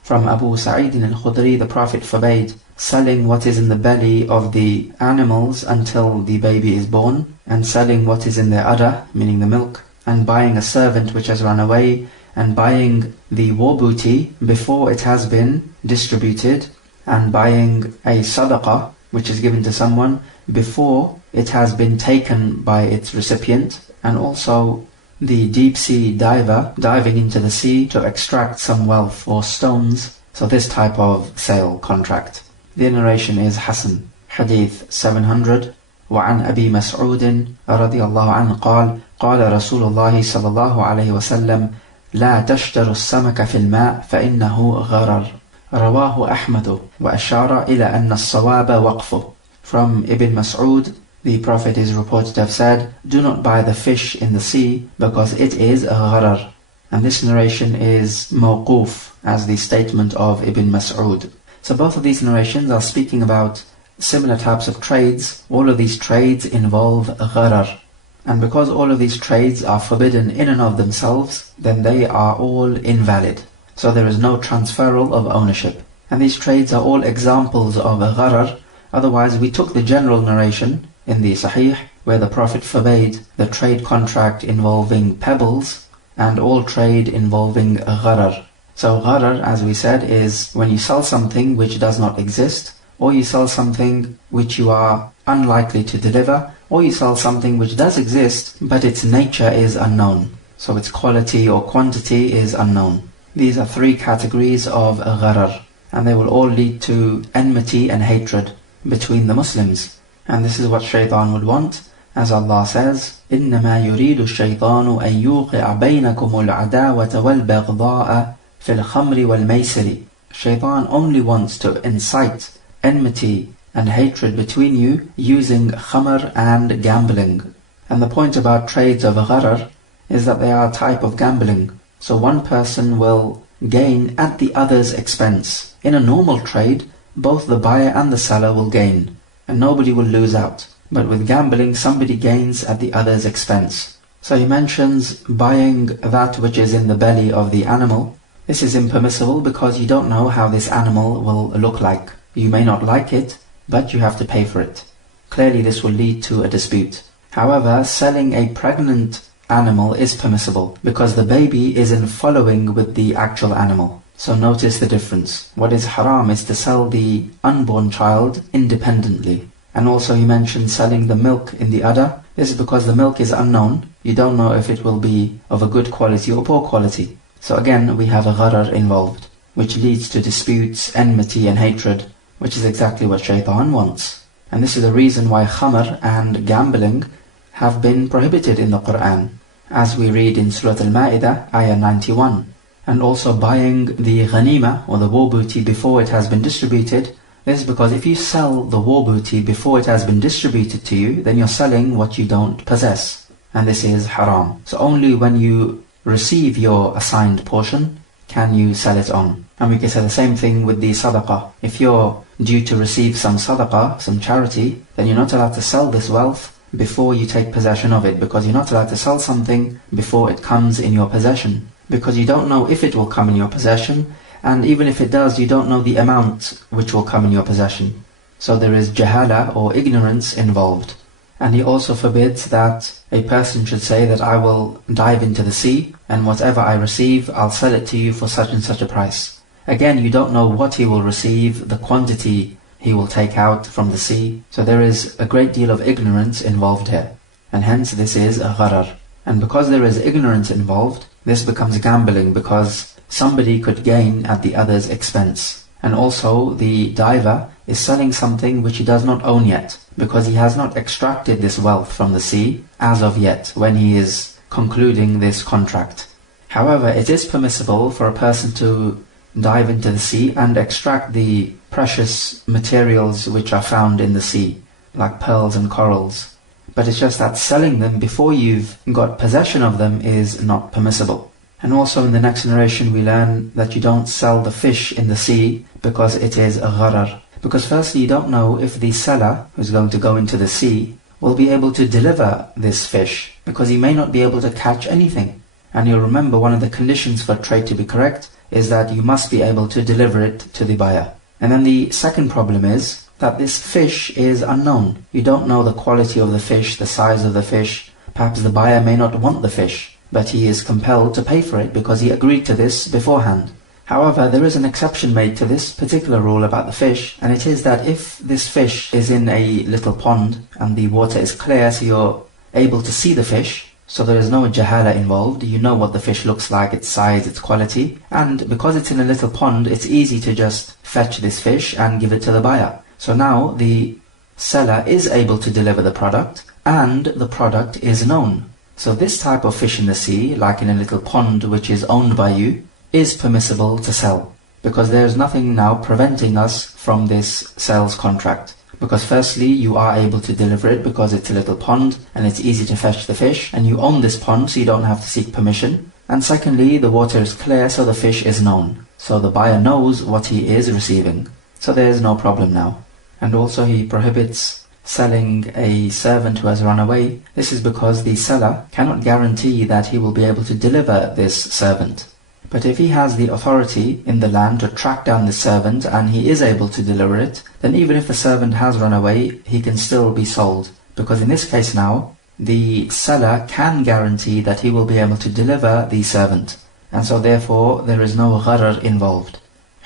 From Abu Sa'id al-Khudri, the Prophet forbade selling what is in the belly of the animals until the baby is born, and selling what is in their udder, meaning the milk, and buying a servant which has run away, and buying the war booty before it has been distributed, and buying a sadaqah which is given to someone before it has been taken by its recipient, and also the deep sea diver diving into the sea to extract some wealth or stones. So this type of sale contract. The narration is Hasan. Hadith 700. وعن أبي مسعود رضي الله عنه قال قال رسول الله صلى الله عليه وسلم لا تشتروا السمك في الماء فإنه غرر. رواه أحمد وأشار إلى أن الصواب وقفه. From Ibn Mas'ud, the Prophet is reported to have said, do not buy the fish in the sea because it is a gharar. And this narration is mawquf, as the statement of Ibn Mas'ud. So both of these narrations are speaking about similar types of trades. All of these trades involve gharar. And because all of these trades are forbidden in and of themselves, then they are all invalid. So there is no transferal of ownership. And these trades are all examples of gharar. Otherwise, we took the general narration in the Sahih, where the Prophet forbade the trade contract involving pebbles and all trade involving gharar. So gharar, as we said, is when you sell something which does not exist, or you sell something which you are unlikely to deliver, or you sell something which does exist, but its nature is unknown. So its quality or quantity is unknown. These are three categories of gharar, and they will all lead to enmity and hatred between the Muslims. And this is what shaitan would want, as Allah says, إِنَّمَا يُرِيدُ الشَّيْطَانُ أَن يُوقِعَ بَيْنَكُمُ الْعَدَاوَةَ وَالْبَغْضَاءَ فِي الْخَمْرِ وَالْمَيْسِرِ. Shaitan only wants to incite enmity and hatred between you using khamr and gambling. And the point about trades of gharar is that they are a type of gambling. So one person will gain at the other's expense. In a normal trade, both the buyer and the seller will gain, and nobody will lose out. But with gambling, somebody gains at the other's expense. So he mentions buying that which is in the belly of the animal, This is impermissible because you don't know how this animal will look like. You may not like it, but you have to pay for it. Clearly this will lead to a dispute. However, selling a pregnant animal is permissible because the baby is in following with the actual animal. So notice the difference. What is haram is to sell the unborn child independently. And also he mentioned selling the milk in the udder. This is because the milk is unknown. You don't know if it will be of a good quality or poor quality. So again, we have a gharar involved, which leads to disputes, enmity and hatred, which is exactly what shaitan wants. And this is the reason why khamr and gambling have been prohibited in the Quran, as we read in Surah Al-Ma'idah, ayah 91. And also buying the ghanima, or the war booty, before it has been distributed. This is because if you sell the war booty before it has been distributed to you, then you're selling what you don't possess. And this is haram. So only when you receive your assigned portion can you sell it on. And we can say the same thing with the sadaqah. If you're due to receive some sadaqah, some charity, then you're not allowed to sell this wealth before you take possession of it, because you're not allowed to sell something before it comes in your possession, because you don't know if it will come in your possession, and even if it does, you don't know the amount which will come in your possession. So there is jahala, or ignorance, involved. And he also forbids that a person should say that I will dive into the sea, and whatever I receive, I'll sell it to you for such and such a price. Again, you don't know what he will receive, the quantity he will take out from the sea. So there is a great deal of ignorance involved here. And hence this is a gharar. And because there is ignorance involved, this becomes gambling, because somebody could gain at the other's expense. And also the diver is selling something which he does not own yet, because he has not extracted this wealth from the sea as of yet, when he is concluding this contract. However, it is permissible for a person to dive into the sea and extract the precious materials which are found in the sea, like pearls and corals. But it's just that selling them before you've got possession of them is not permissible. And also in the next narration we learn that you don't sell the fish in the sea because it is a gharar. Because firstly, you don't know if the seller who's going to go into the sea will be able to deliver this fish, because he may not be able to catch anything. And you'll remember one of the conditions for trade to be correct is that you must be able to deliver it to the buyer. And then the second problem is that this fish is unknown. You don't know the quality of the fish, the size of the fish. Perhaps the buyer may not want the fish, but he is compelled to pay for it because he agreed to this beforehand. However, there is an exception made to this particular rule about the fish, and it is that if this fish is in a little pond and the water is clear, so you're able to see the fish, so there is no jahala involved, you know what the fish looks like, its size, its quality, and because it's in a little pond, it's easy to just fetch this fish and give it to the buyer. So now the seller is able to deliver the product, and the product is known. So this type of fish in the sea, like in a little pond which is owned by you, is permissible to sell, because there is nothing now preventing us from this sales contract. Because firstly, you are able to deliver it because it's a little pond and it's easy to fetch the fish, and you own this pond so you don't have to seek permission. And secondly, the water is clear, so the fish is known. So the buyer knows what he is receiving. So there is no problem now. And also he prohibits selling a servant who has run away. This is because the seller cannot guarantee that he will be able to deliver this servant. But if he has the authority in the land to track down the servant and he is able to deliver it, then even if the servant has run away, he can still be sold. Because in this case now, the seller can guarantee that he will be able to deliver the servant. And so therefore there is no gharar involved.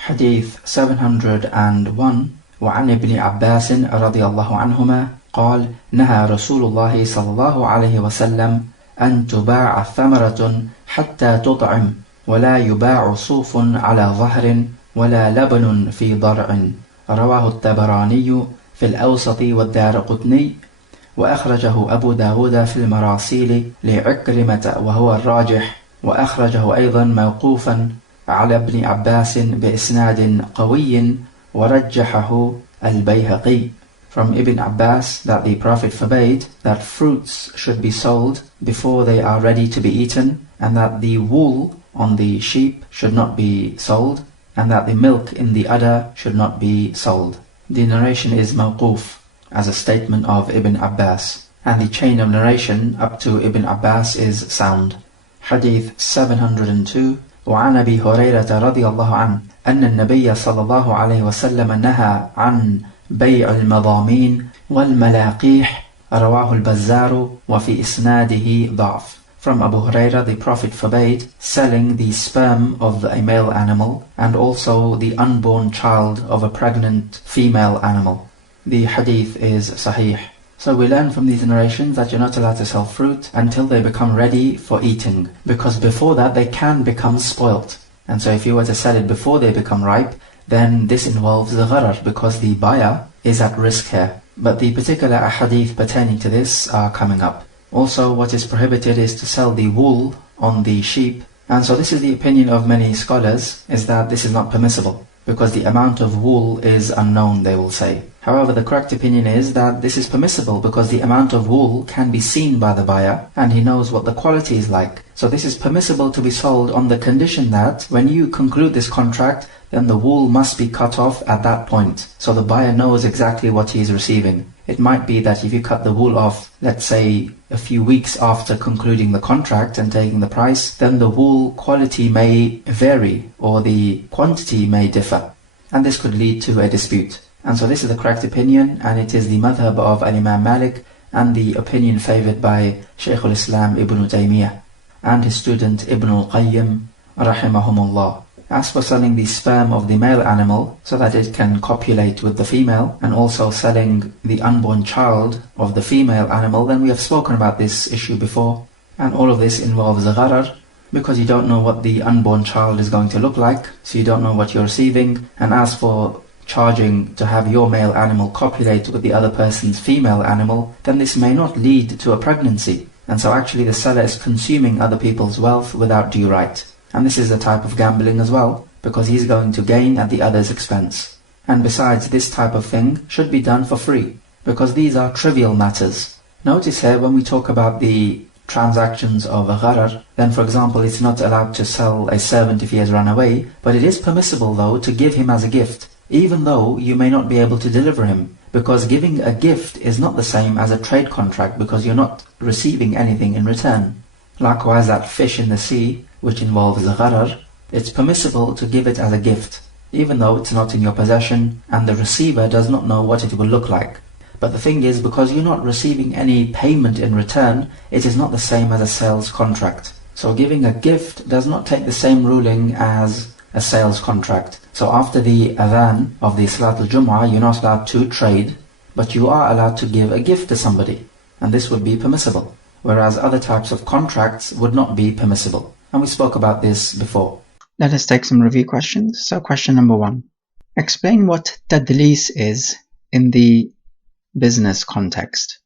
Hadith 701. وعن ابن عباس رضي الله عنهما قال نهى رسول الله صلى الله عليه وسلم أن تباع ثمرة حتى تطعم ولا يباع صوف على ظهر ولا لبن في ضرع. رواه الطبراني في الأوسط والدارقطني، وأخرجه أبو داود في المراسيل لعكرمة وهو الراجح، وأخرجه أيضا موقوفا على ابن عباس بإسناد قوي ورجحه البيهقي. From Ibn Abbas that the Prophet forbade that fruits should be sold before they are ready to be eaten, and that the wool on the sheep should not be sold, and that the milk in the udder should not be sold. The narration is mawquf, as a statement of Ibn Abbas, and the chain of narration up to Ibn Abbas is sound. Hadith 702. وعن أبي هريرة رضي الله عنه أن النبي صلى الله عليه وسلم نهى عن بيع المضامين والملاقيح رواه البزار وفي إسناده ضعف. From Abu Hurairah, the Prophet forbade selling the sperm of a male animal and also the unborn child of a pregnant female animal. The hadith is sahih. So we learn from these narrations that you're not allowed to sell fruit until they become ready for eating, because before that they can become spoilt. And so if you were to sell it before they become ripe, then this involves the gharar, because the buyer is at risk here. But the particular ahadith pertaining to this are coming up. Also, what is prohibited is to sell the wool on the sheep. And so this is the opinion of many scholars, is that this is not permissible, because the amount of wool is unknown, they will say. However, the correct opinion is that this is permissible because the amount of wool can be seen by the buyer and he knows what the quality is like. So this is permissible to be sold on the condition that when you conclude this contract, then the wool must be cut off at that point, so the buyer knows exactly what he is receiving. It might be that if you cut the wool off, let's say a few weeks after concluding the contract and taking the price, then the wool quality may vary or the quantity may differ, and this could lead to a dispute. And so this is the correct opinion, and it is the madhab of Imam Malik and the opinion favored by Shaykh al-Islam Ibn Taymiyyah and his student Ibn al-Qayyim rahimahumullah. As for selling the sperm of the male animal so that it can copulate with the female, and also selling the unborn child of the female animal, then we have spoken about this issue before. And all of this involves a gharar, because you don't know what the unborn child is going to look like, so you don't know what you're receiving. And as for charging to have your male animal copulate with the other person's female animal, then this may not lead to a pregnancy. And so actually the seller is consuming other people's wealth without due right. And this is a type of gambling as well, because he's going to gain at the other's expense. And besides, this type of thing should be done for free, because these are trivial matters. Notice here when we talk about the transactions of a gharar, then for example it's not allowed to sell a servant if he has run away, but it is permissible though to give him as a gift, even though you may not be able to deliver him, because giving a gift is not the same as a trade contract, because you're not receiving anything in return. Likewise, that fish in the sea, which involves a gharar, it's permissible to give it as a gift, even though it's not in your possession and the receiver does not know what it will look like. But the thing is, because you're not receiving any payment in return, it is not the same as a sales contract. So giving a gift does not take the same ruling as a sales contract. So after the adhan of the Salatul Jum'ah, you're not allowed to trade, but you are allowed to give a gift to somebody, and this would be permissible, whereas other types of contracts would not be permissible. And we spoke about this before. Let us take some review questions. So question number 1. Explain what tadlis is in the business context.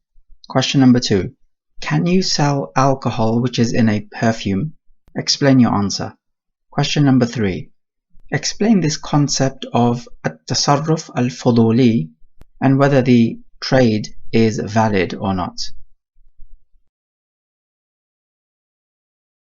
Question number 2. Can you sell alcohol which is in a perfume? Explain your answer. Question number 3. Explain this concept of at-tasarruf al-fuduli and whether the trade is valid or not.